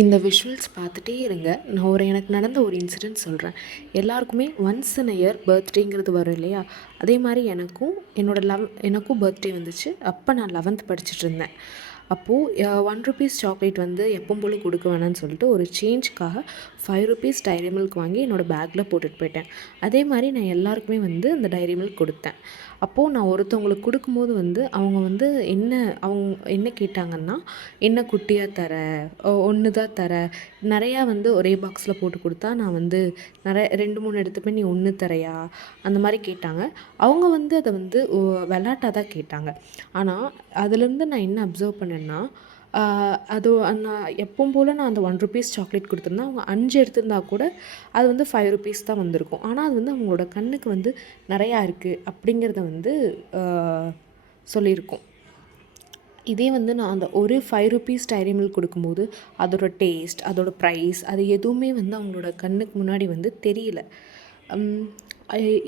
இந்த விஷுவல்ஸ் பார்த்துட்டே இருங்க. நான் எனக்கு நடந்த ஒரு இன்சிடென்ட் சொல்கிறேன். எல்லாருக்குமே ஒன்ஸ் இன் அ இயர் பர்த்டேங்கிறது வரும் இல்லையா? அதே மாதிரி எனக்கும் பர்த்டே வந்துச்சு. அப்போ நான் 11th படிச்சுட்ருந்தேன். அப்போது ₹1 சாக்லேட் வந்து எப்பவும் போல் கொடுக்க வேணாம்னு சொல்லிட்டு ஒரு சேஞ்சுக்காக ₹5 டைரி மில்க் வாங்கி என்னோடய பேக்கில் போட்டுட்டு போயிட்டேன். அதே மாதிரி நான் எல்லாருக்குமே வந்து அந்த டைரி மில்க் கொடுத்தேன். அப்போது நான் ஒருத்தவங்களுக்கு கொடுக்கும்போது வந்து அவங்க என்ன கேட்டாங்கன்னா, "என்ன குட்டியாக தர? ஒன்று தான் தர, நிறையா வந்து ஒரே பாக்ஸில் போட்டு கொடுத்தா நான் வந்து நிறைய 2, 3 எடுத்துப்பேன், நீ 1 தரையா?" அந்த மாதிரி கேட்டாங்க. அவங்க வந்து அதை வந்து விளாட்டா தான் கேட்டாங்க. ஆனால் அதுலேருந்து நான் என்ன அப்சர்வ் பண்ணேன்னா, அது நான் எப்பவும் போல் நான் அந்த ₹1 சாக்லேட் கொடுத்துருந்தேன். அவங்க 5 எடுத்திருந்தா கூட அது வந்து ₹5 தான் வந்திருக்கும். ஆனால் அது வந்து அவங்களோட கண்ணுக்கு வந்து நிறையா இருக்குது அப்படிங்கிறத வந்து சொல்லியிருக்கும். இதே வந்து நான் அந்த ஒரு ₹5 டைரி மில்க் கொடுக்கும்போது அதோட டேஸ்ட், அதோட ப்ரைஸ் அது எதுவுமே வந்து அவங்களோட கண்ணுக்கு முன்னாடி வந்து தெரியல.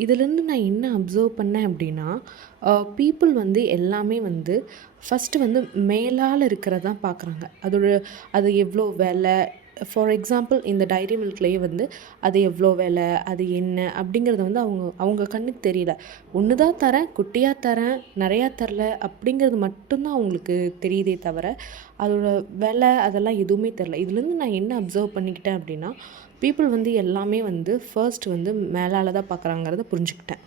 இதுலேருந்து நான் என்ன அப்சர்வ் பண்ணேன் அப்படின்னா, பீப்புள் வந்து எல்லாமே வந்து ஃபஸ்ட்டு வந்து மேலால் இருக்கிறதான் பார்க்குறாங்க. அது எவ்வளோ விலை, ஃபார் எக்ஸாம்பிள் இந்த டைரி மில்க்லேயே வந்து அது எவ்வளோ விலை, அது என்ன அப்படிங்கிறது வந்து அவங்க கண்ணுக்கு தெரியல. ஒன்று தான் தரேன், குட்டியாக தரேன், நிறையா தரல அப்படிங்கிறது மட்டும்தான் அவங்களுக்கு தெரியுதே தவிர அதோட விலை அதெல்லாம் எதுவுமே தெரில. இதுலேருந்து நான் என்ன அப்சர்வ் பண்ணிக்கிட்டேன் அப்படின்னா, பீப்புள் வந்து எல்லாமே வந்து ஃபர்ஸ்ட் வந்து மேலால் தான் பார்க்குறாங்கிறத புரிஞ்சுக்கிட்டேன்.